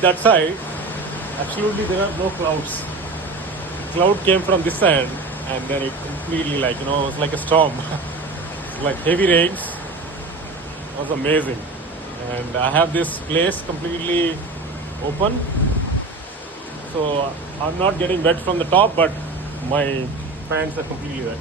that side, absolutely there are no clouds. Cloud came from this end, and then it completely, like, it's like a storm. It's like heavy rains. It was amazing. And I have this place completely open, so I'm not getting wet from the top, but my pants are completely wet.